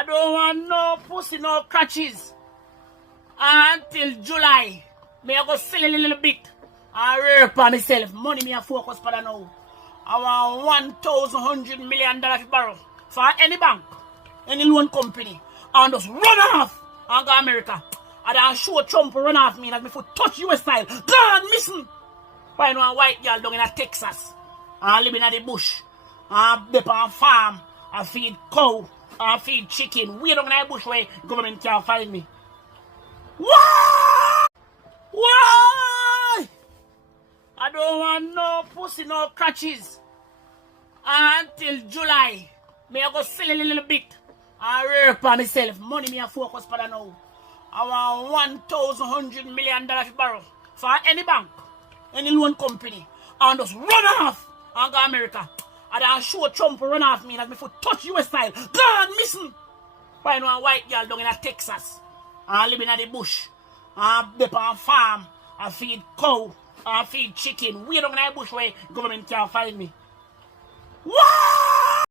I don't want no pussy, no crutches. Until July. Me I go sell a little bit. I work for myself. Money me I focus for that now. I want $1,100 million to borrow. For any bank, any loan company. And just run off and go America. And then show Trump run off me like me for touch US style. God missing. Find one white girl down in Texas. And living in the bush. And dip on farm. And feed cow. And feed chicken. We don't in the bush where government can't find me. Why? Why? I don't want no pussy, no crutches. Until July. Me I go sell a little bit. I work for myself. Money me I focus for that now. I want $1,100 million to borrow. For any bank. Any loan company. And just run off and go America. And then show Trump run off me like me for touch US style. God missing. Find one white girl down in Texas. And living in the bush. And dip on farm. And feed cow. And feed chicken. We don't in the bush where government can't find me. Why?